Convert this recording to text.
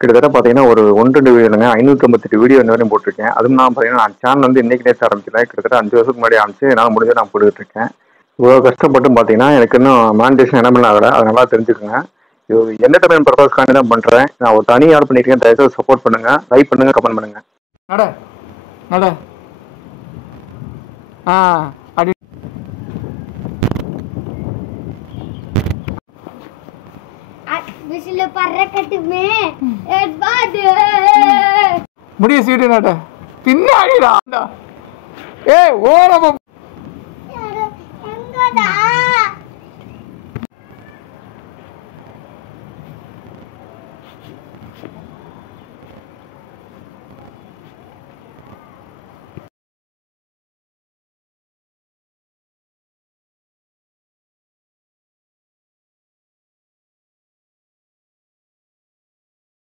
கிட்டத்தட்ட பார்த்தீங்கன்னா ஒரு 1, 2 வீடியோ இல்லைங்க 558 வீடியோ இந்த வரையும் போட்டிருக்கேன். அதுவும் நான் பார்த்தீங்கன்னா நான் சேனல் வந்து இன்னைக்கு நேற்று ஆரம்பிக்கல. கிட்டத்தட்ட 5 வருஷத்துக்கு முன்னாடி ஆரம்பிச்சு என்னால் முடிஞ்சதை நான் போட்டுக்கிட்டு இருக்கேன். இவ்வளோ கஷ்டப்பட்டும் பார்த்தீங்கன்னா எனக்கு இன்னும் மானிட்டேஷன் எனபிள் ஆகலை. அதை நல்லா தெரிஞ்சுக்கோங்க. இது என்டர்டைன்மெண்ட் பர்பஸ்க்காண்டி தான் பண்ணுறேன். நான் ஒரு தனி ஆள் பண்ணியிருக்கேன். தயவுசெய்து சப்போர்ட் பண்ணுங்க, லைக் பண்ணுங்க, கமெண்ட் பண்ணுங்க. நட நட அப்படி விசில பறக்கட்டுமே முடிய சீட்டு நட பின்னாடிடா ஏய் ஓரமா எங்கடா